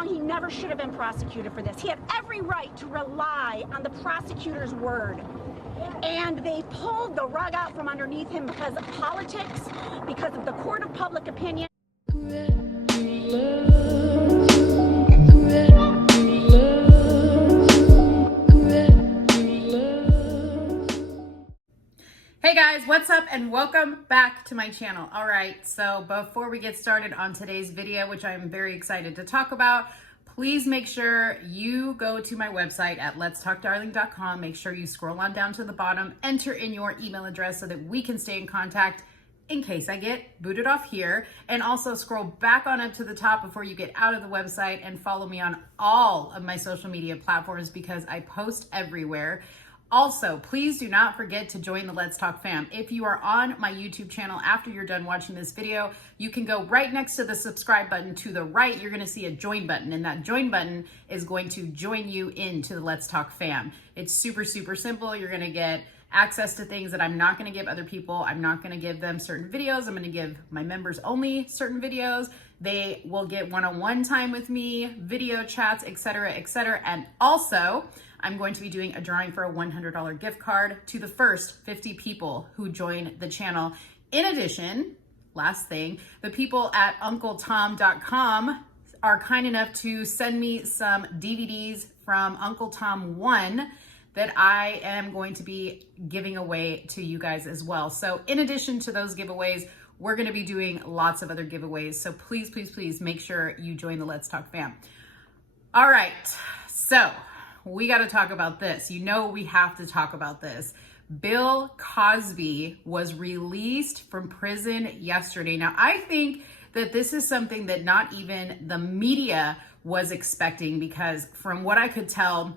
wrong. He never should have been prosecuted for this. He had every right to rely on the prosecutor's word. And they pulled the rug out from underneath him because of politics, because of the court of public opinion. Hey guys, what's up and welcome back to my channel. All right, so before we get started on today's video, which I'm very excited to talk about, please make sure you go to my website at letstalkdarling.com. Make sure you scroll on down to the bottom, enter in your email address so that we can stay in contact in case I get booted off here. And also scroll back on up to the top before you get out of the website and follow me on all of my social media platforms because I post everywhere. Also, please do not forget to join the Let's Talk fam. If you are on my YouTube channel after you're done watching this video, you can go right next to the subscribe button to the right. You're gonna see a join button, and that join button is going to join you into the Let's Talk fam. It's super, super simple. You're gonna get access to things that I'm not gonna give other people. I'm not gonna give them certain videos. I'm gonna give my members only certain videos. They will get one-on-one time with me, video chats, etc., etc. And also, I'm going to be doing a drawing for a $100 gift card to the first 50 people who join the channel. In addition, last thing, the people at UncleTom.com are kind enough to send me some DVDs from Uncle Tom 1 that I am going to be giving away to you guys as well. So in addition to those giveaways, we're gonna be doing lots of other giveaways. So please, please, please make sure you join the Let's Talk fam. All right, so we got to talk about this. You know, we have to talk about this. Bill Cosby was released from prison yesterday. Now, I think that this is something that not even the media was expecting because from what I could tell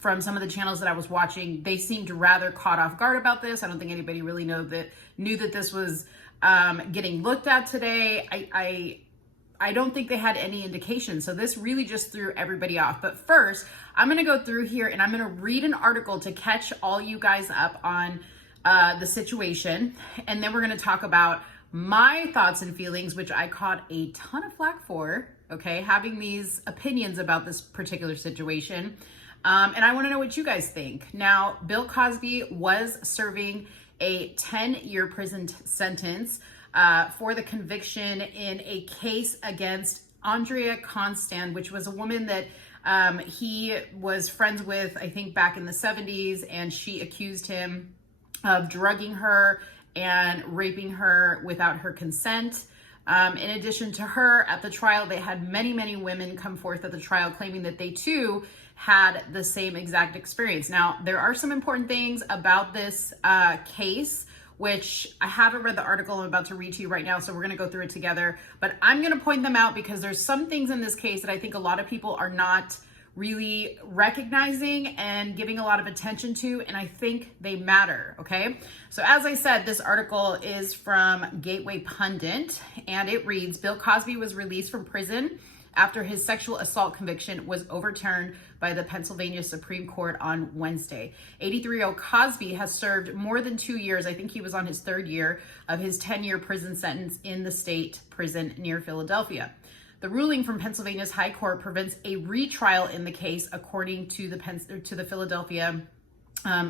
from some of the channels that I was watching, they seemed rather caught off guard about this. I don't think anybody really knew that this was getting looked at today. I don't think they had any indication. So this really just threw everybody off. But first, I'm going to go through here and I'm going to read an article to catch all you guys up on the situation. And then we're going to talk about my thoughts and feelings, which I caught a ton of flack for, okay, having these opinions about this particular situation. And I want to know what you guys think. Now, Bill Cosby was serving a 10-year prison sentence for the conviction in a case against Andrea Constand, which was a woman that he was friends with, I think, back in the 70s, and she accused him of drugging her and raping her without her consent. In addition to her, at the trial, they had many, many women come forth at the trial claiming that they too had the same exact experience. Now, there are some important things about this case, which I haven't read the article I'm about to read to you right now, so we're going to go through it together. But I'm going to point them out because there's some things in this case that I think a lot of people are not really recognizing and giving a lot of attention to, and I think they matter, okay? So as I said, this article is from Gateway Pundit, and it reads, Bill Cosby was released from prison after his sexual assault conviction was overturned by the Pennsylvania Supreme Court on Wednesday. 83-year-old Cosby has served more than 2 years, I think he was on his third year, of his 10-year prison sentence in the state prison near Philadelphia. The ruling from Pennsylvania's High Court prevents a retrial in the case, according to the Philadelphia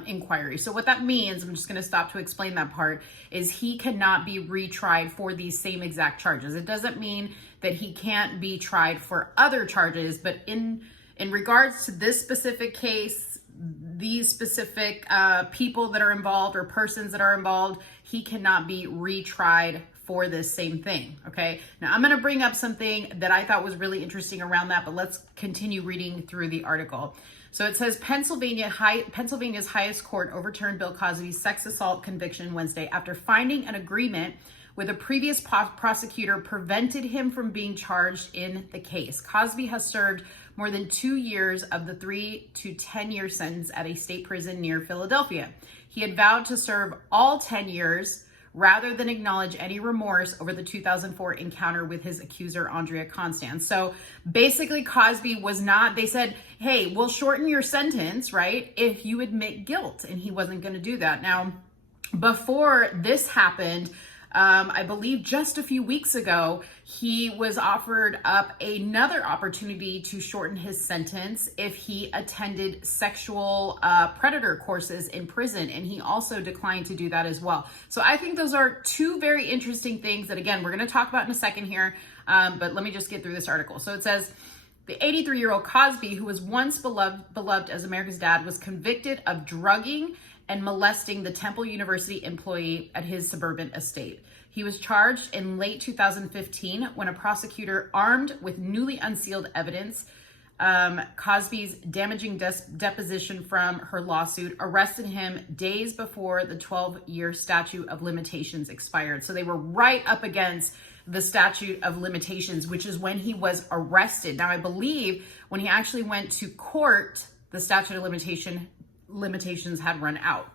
inquiry. So what that means, I'm just going to stop to explain that part, is he cannot be retried for these same exact charges. It doesn't mean that he can't be tried for other charges, but in regards to this specific case, these specific people that are involved or persons that are involved, he cannot be retried for this same thing, okay? Now, I'm gonna bring up something that I thought was really interesting around that, but let's continue reading through the article. So it says, Pennsylvania's highest court overturned Bill Cosby's sex assault conviction Wednesday after finding an agreement with a previous prosecutor prevented him from being charged in the case. Cosby has served more than 2 years of the 3 to 10 year sentence at a state prison near Philadelphia. He had vowed to serve all 10 years rather than acknowledge any remorse over the 2004 encounter with his accuser, Andrea Constand. So basically Cosby was not, they said, hey, we'll shorten your sentence, right, if you admit guilt, and he wasn't gonna do that. Now, before this happened, I believe just a few weeks ago, he was offered up another opportunity to shorten his sentence if he attended sexual predator courses in prison, and he also declined to do that as well. So I think those are two very interesting things that, again, we're going to talk about in a second here, but let me just get through this article. So it says, the 83-year-old Cosby, who was once beloved as America's dad, was convicted of drugging and molesting the Temple University employee at his suburban estate. He was charged in late 2015 when a prosecutor, armed with newly unsealed evidence, Cosby's damaging deposition from her lawsuit, arrested him days before the 12-year statute of limitations expired. So they were right up against the statute of limitations, which is when he was arrested. Now, I believe when he actually went to court, the statute of limitations had run out.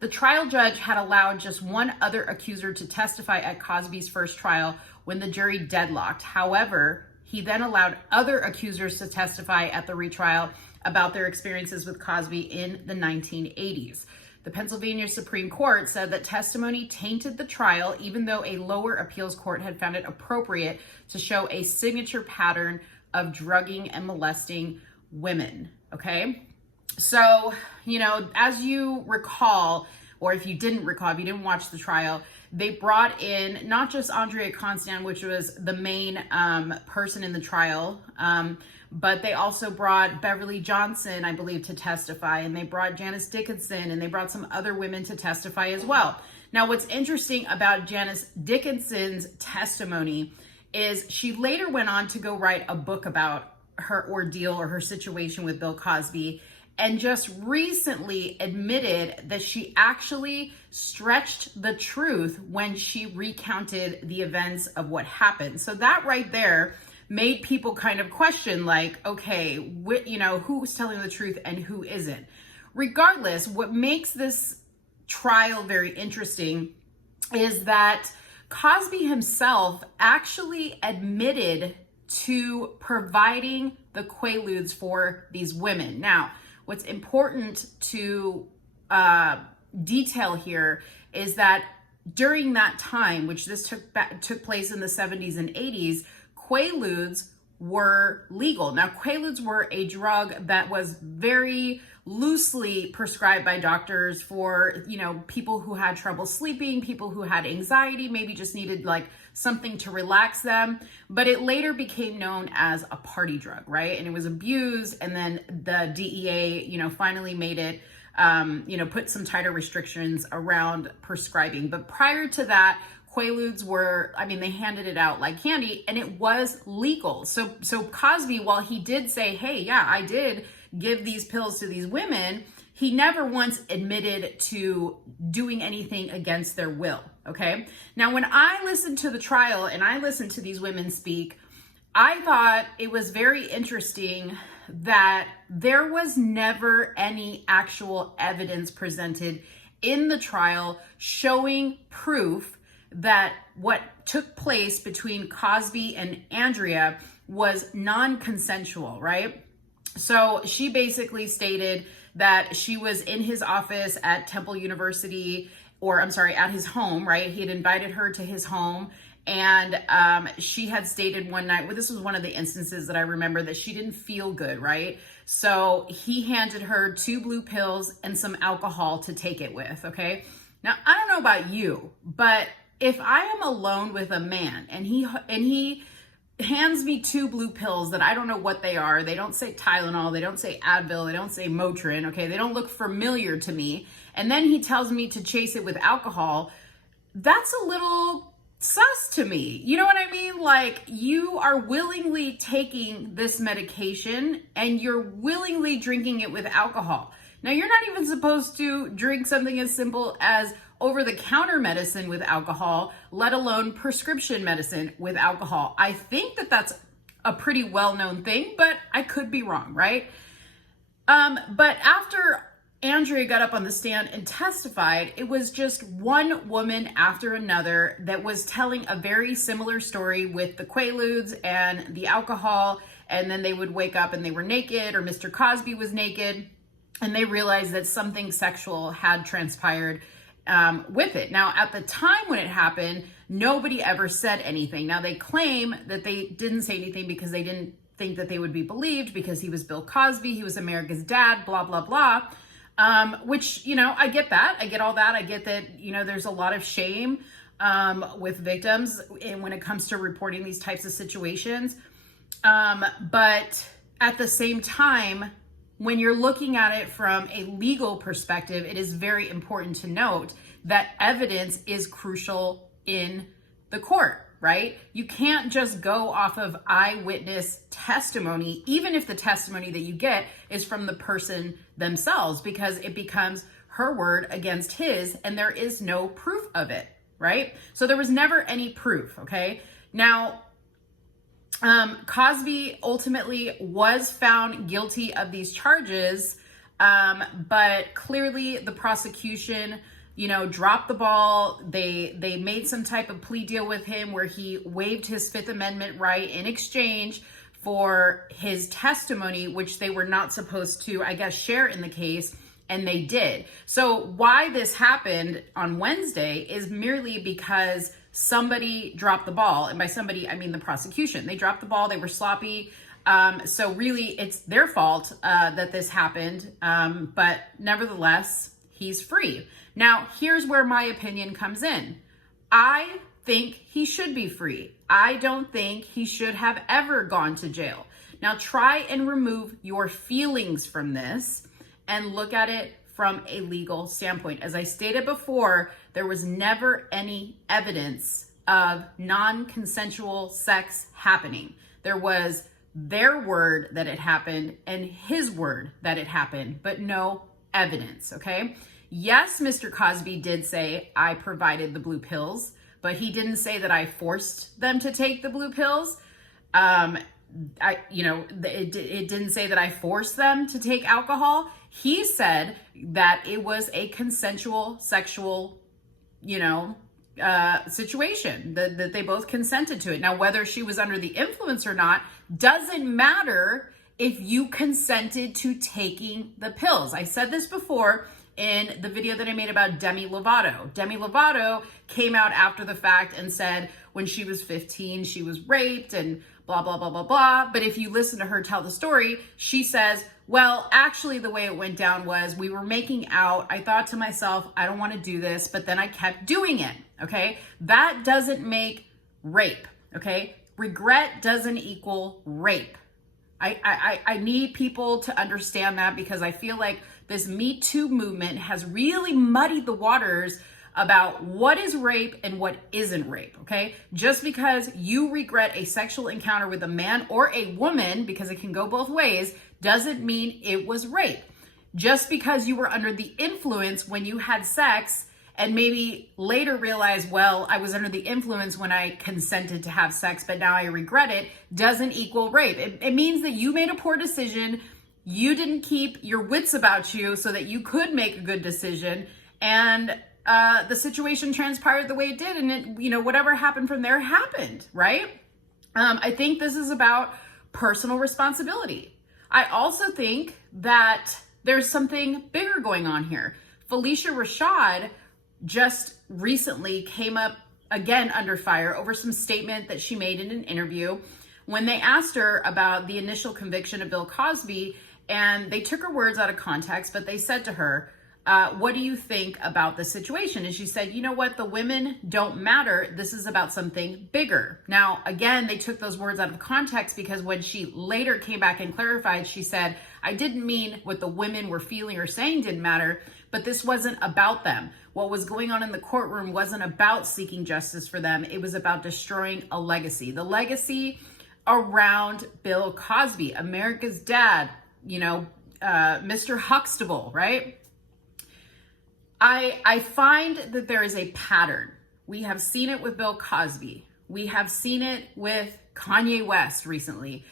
The trial judge had allowed just one other accuser to testify at Cosby's first trial when the jury deadlocked. However, he then allowed other accusers to testify at the retrial about their experiences with Cosby in the 1980s. The Pennsylvania Supreme Court said that testimony tainted the trial, even though a lower appeals court had found it appropriate to show a signature pattern of drugging and molesting women. Okay? So, as you recall, or if you didn't recall, if you didn't watch the trial, they brought in not just Andrea Constand, which was the main person in the trial, but they also brought Beverly Johnson, I believe, to testify, and they brought Janice Dickinson, and they brought some other women to testify as well. Now, what's interesting about Janice Dickinson's testimony is she later went on to go write a book about her ordeal or her situation with Bill Cosby, and just recently admitted that she actually stretched the truth when she recounted the events of what happened. So that right there made people kind of question, like, okay, who's telling the truth and who isn't? Regardless, what makes this trial very interesting is that Cosby himself actually admitted to providing the quaaludes for these women. Now, what's important to detail here is that during that time, which this took place in the 70s and 80s, quaaludes were legal. Now, quaaludes were a drug that was very loosely prescribed by doctors for, people who had trouble sleeping, people who had anxiety, maybe just needed like something to relax them. But it later became known as a party drug, right? And it was abused. And then the DEA, finally made it, put some tighter restrictions around prescribing. But prior to that, quaaludes were, they handed it out like candy, and it was legal. So Cosby, while he did say, hey, yeah, I did give these pills to these women, he never once admitted to doing anything against their will, okay? Now, when I listened to the trial and I listened to these women speak, I thought it was very interesting that there was never any actual evidence presented in the trial showing proof that what took place between Cosby and Andrea was non-consensual, right? So she basically stated that she was in his office at Temple University, at his home, right? He had invited her to his home, and she had stated one night, this was one of the instances that I remember, that she didn't feel good, right? So he handed her 2 blue pills and some alcohol to take it with, okay? Now, I don't know about you, but if I am alone with a man and he hands me 2 blue pills that I don't know what they are, they don't say Tylenol, they don't say Advil, they don't say Motrin, okay? They don't look familiar to me. And then he tells me to chase it with alcohol. That's a little sus to me. You know what I mean? Like, you are willingly taking this medication and you're willingly drinking it with alcohol. Now, you're not even supposed to drink something as simple as over-the-counter medicine with alcohol, let alone prescription medicine with alcohol. I think that that's a pretty well-known thing, but I could be wrong, right? But after Andrea got up on the stand and testified, it was just one woman after another that was telling a very similar story with the quaaludes and the alcohol, and then they would wake up and they were naked, or Mr. Cosby was naked, and they realized that something sexual had transpired with it. Now, at the time when it happened, nobody ever said anything. Now, they claim that they didn't say anything because they didn't think that they would be believed because he was Bill Cosby, he was America's dad, blah, blah, blah. Which, you know, I get that. I get all that. I get that, you know, there's a lot of shame with victims and when it comes to reporting these types of situations. But at the same time, when you're looking at it from a legal perspective, it is very important to note that evidence is crucial in the court, right? You can't just go off of eyewitness testimony, even if the testimony that you get is from the person themselves, because it becomes her word against his, and there is no proof of it, right? So there was never any proof, okay? Now, Cosby ultimately was found guilty of these charges, but clearly the prosecution, you know, dropped the ball. They made some type of plea deal with him where he waived his Fifth Amendment right in exchange for his testimony, which they were not supposed to, I guess, share in the case, and they did. So why this happened on Wednesday is merely because somebody dropped the ball. And by somebody, I mean the prosecution. They dropped the ball. They were sloppy. So really, it's their fault that this happened. But nevertheless, he's free. Now, here's where my opinion comes in. I think he should be free. I don't think he should have ever gone to jail. Now, try and remove your feelings from this and look at it from a legal standpoint. As I stated before, there was never any evidence of non-consensual sex happening. There was their word that it happened and his word that it happened, but no evidence, okay? Yes, Mr. Cosby did say, I provided the blue pills, but he didn't say that I forced them to take the blue pills. It didn't say that I forced them to take alcohol. He said that it was a consensual sexual, situation, that they both consented to it. Now, whether she was under the influence or not doesn't matter if you consented to taking the pills. I said this before in the video that I made about Demi Lovato. Demi Lovato came out after the fact and said when she was 15, she was raped and blah, blah, blah, blah, blah. But if you listen to her tell the story, she says, well, actually the way it went down was we were making out. I thought to myself, I don't want to do this, but then I kept doing it, okay? That doesn't make rape, okay? Regret doesn't equal rape. I need people to understand that because I feel like this Me Too movement has really muddied the waters about what is rape and what isn't rape, okay? Just because you regret a sexual encounter with a man or a woman, because it can go both ways, doesn't mean it was rape. Just because you were under the influence when you had sex and maybe later realized, well, I was under the influence when I consented to have sex, but now I regret it, doesn't equal rape. It means that you made a poor decision. You didn't keep your wits about you so that you could make a good decision. And the situation transpired the way it did. And it, whatever happened from there happened, right? I think this is about personal responsibility. I also think that there's something bigger going on here. Felicia Rashad just recently came up again under fire over some statement that she made in an interview when they asked her about the initial conviction of Bill Cosby, and they took her words out of context, but they said to her, what do you think about the situation? And she said, you know what? The women don't matter. This is about something bigger. Now, again, they took those words out of context because when she later came back and clarified, she said, I didn't mean what the women were feeling or saying didn't matter, but this wasn't about them. What was going on in the courtroom wasn't about seeking justice for them. It was about destroying a legacy. The legacy around Bill Cosby, America's dad, Mr. Huxtable, right? I find that there is a pattern. We have seen it with Bill Cosby. We have seen it with Kanye West recently.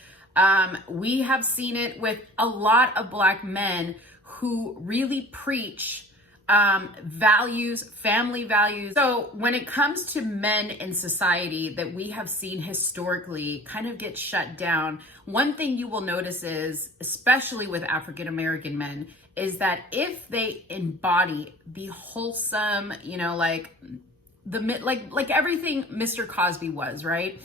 We have seen it with a lot of Black men who really preach values, family values. So when it comes to men in society that we have seen historically kind of get shut down, one thing you will notice is, especially with African American men, is that if they embody the wholesome, like everything Mr. Cosby was, right?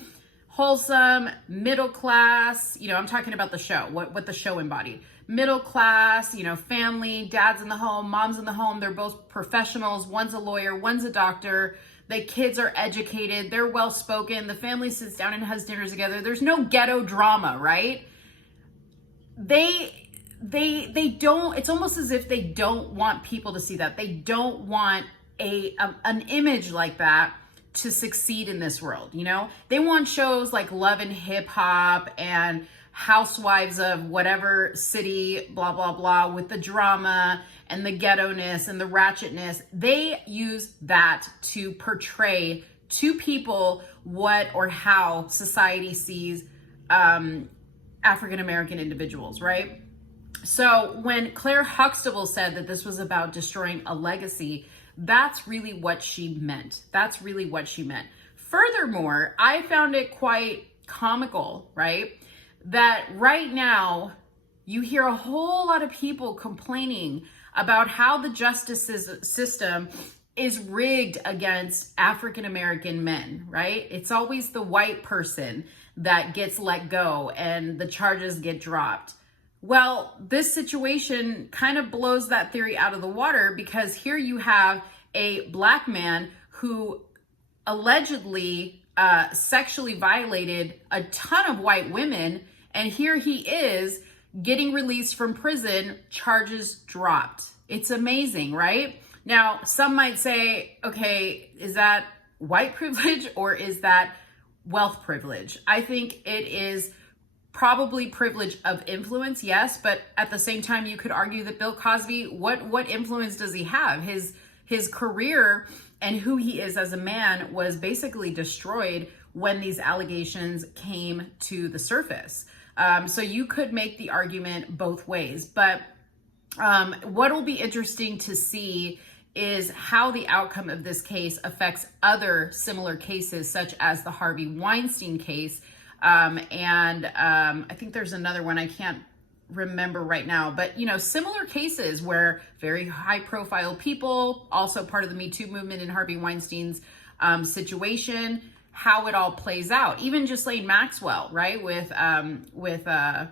Wholesome, middle class, I'm talking about the show, what the show embodied. Middle class, family, dad's in the home, mom's in the home. They're both professionals. One's a lawyer, one's a doctor. The kids are educated. They're well-spoken. The family sits down and has dinner together. There's no ghetto drama, right? They don't, it's almost as if they don't want people to see that. They don't want an image like that to succeed in this world. They want shows like Love and Hip Hop and Housewives of whatever city, blah, blah, blah, with the drama and the ghetto-ness and the ratchetness. They use that to portray to people what or how society sees African-American individuals, right? So when Claire Huxtable said that this was about destroying a legacy, that's really what she meant. That's really what she meant. Furthermore, I found it quite comical, right? That right now you hear a whole lot of people complaining about how the justice system is rigged against African American men, right? It's always the white person that gets let go and the charges get dropped. Well, this situation kind of blows that theory out of the water, because here you have a black man who allegedly sexually violated a ton of white women, and here he is getting released from prison, charges dropped. It's amazing, right? Now, some might say, okay, is that white privilege or is that wealth privilege? I think it is probably privilege of influence, yes, but at the same time, you could argue that Bill Cosby, what influence does he have? His career and who he is as a man was basically destroyed when these allegations came to the surface. So you could make the argument both ways, but what will be interesting to see is how the outcome of this case affects other similar cases, such as the Harvey Weinstein case. I think there's another one I can't remember right now, but similar cases where very high profile people, also part of the Me Too movement in Harvey Weinstein's situation, how it all plays out. Even Ghislaine Maxwell, right? With the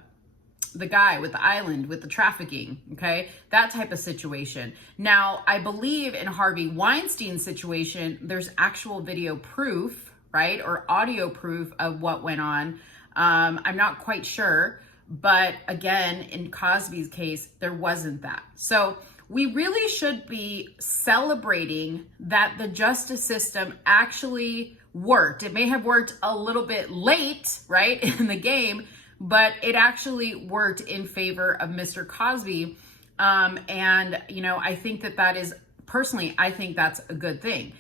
guy with the island, with the trafficking, okay? That type of situation. Now, I believe in Harvey Weinstein's situation, there's actual video proof, right? Or audio proof of what went on. I'm not quite sure. But again, in Cosby's case, there wasn't that. So we really should be celebrating that the justice system actually worked. It may have worked a little bit late, right, in the game, but it actually worked in favor of Mr. Cosby. I think that is, personally, I think that's a good thing.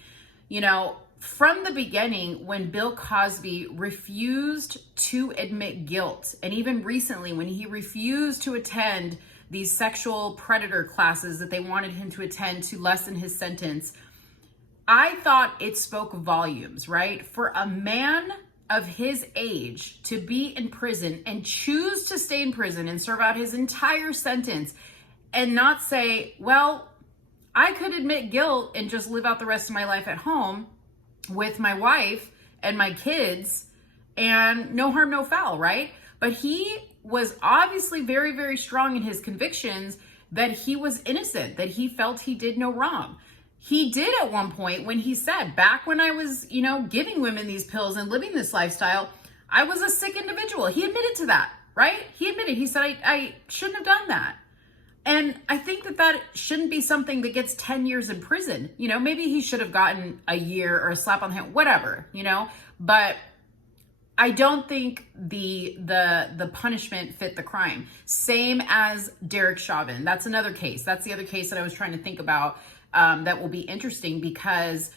From the beginning, when Bill Cosby refused to admit guilt, and even recently when he refused to attend these sexual predator classes that they wanted him to attend to lessen his sentence, I thought it spoke volumes, right? For a man of his age to be in prison and choose to stay in prison and serve out his entire sentence and not say, well, I could admit guilt and just live out the rest of my life at home with my wife and my kids and no harm, no foul, right? But he was obviously very, very strong in his convictions that he was innocent, that he felt he did no wrong. He did at one point when he said, back when I was, giving women these pills and living this lifestyle, I was a sick individual. He admitted to that, right? He said, I shouldn't have done that. And I think that shouldn't be something that gets 10 years in prison. Maybe he should have gotten a year or a slap on the hand, whatever, but I don't think the punishment fit the crime. Same as Derek Chauvin. That's another case. That's the other case that I was trying to think about that will be interesting because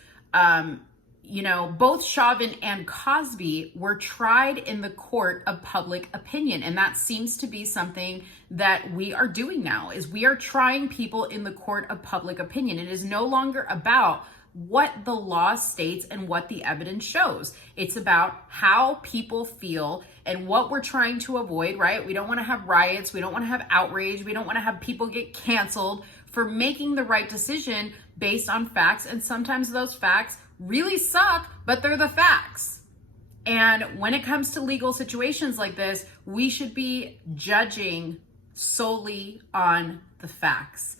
you know, both Chauvin and Cosby were tried in the court of public opinion. And that seems to be something that we are doing now, is we are trying people in the court of public opinion. It is no longer about what the law states and what the evidence shows. It's about how people feel and what we're trying to avoid, right? We don't want to have riots. We don't want to have outrage. We don't want to have people get canceled for making the right decision based on facts. And sometimes those facts really suck, but they're the facts. And when it comes to legal situations like this, we should be judging solely on the facts.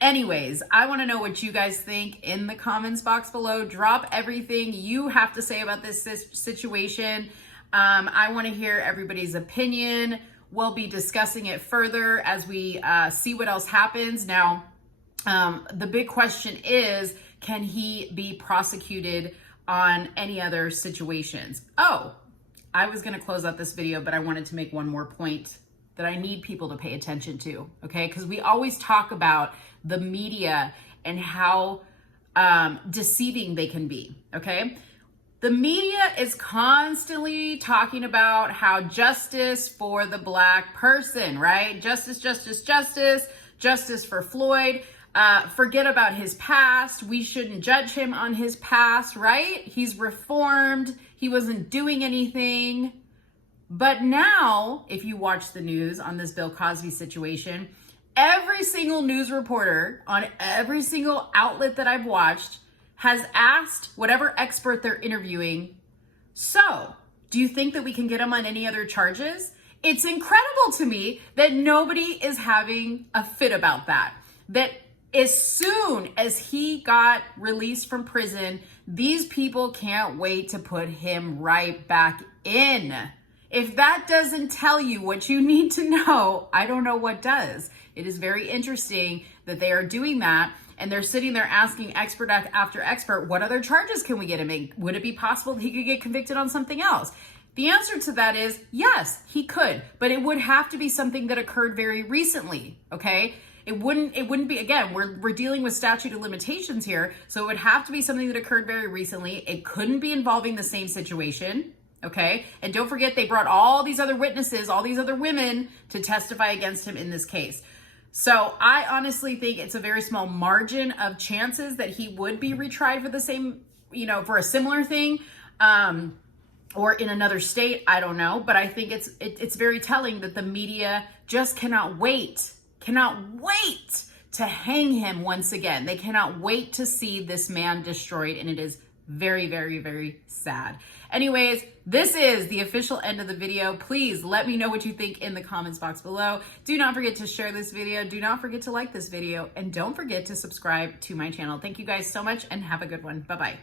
Anyways, I want to know what you guys think in the comments box below. Drop everything you have to say about this situation. I want to hear everybody's opinion. We'll be discussing it further as we see what else happens. Now, the big question is, can he be prosecuted on any other situations? Oh, I was going to close out this video, but I wanted to make one more point that I need people to pay attention to, okay? Because we always talk about the media and how deceiving they can be, okay? The media is constantly talking about how justice for the Black person, right? Justice, justice, justice, justice for Floyd. Forget about his past. We shouldn't judge him on his past, right? He's reformed. He wasn't doing anything. But now, if you watch the news on this Bill Cosby situation, every single news reporter on every single outlet that I've watched has asked whatever expert they're interviewing, so do you think that we can get him on any other charges? It's incredible to me that nobody is having a fit about that. That as soon as he got released from prison, these people can't wait to put him right back in. If that doesn't tell you what you need to know, I don't know what does. It is very interesting that they are doing that, and they're sitting there asking expert after expert, what other charges can we get him in? Would it be possible that he could get convicted on something else? The answer to that is yes, he could, but it would have to be something that occurred very recently, okay? It wouldn't be, again, we're dealing with statute of limitations here, so it would have to be something that occurred very recently. It couldn't be involving the same situation, okay? And don't forget, they brought all these other witnesses, all these other women to testify against him in this case. So I honestly think it's a very small margin of chances that he would be retried for the same, you know, for a similar thing, or in another state, I don't know. But I think it's very telling that the media just cannot wait to hang him once again. They cannot wait to see this man destroyed, and it is very, very, very sad. Anyways, this is the official end of the video. Please let me know what you think in the comments box below. Do not forget to share this video. Do not forget to like this video, and don't forget to subscribe to my channel. Thank you guys so much, and have a good one. Bye-bye.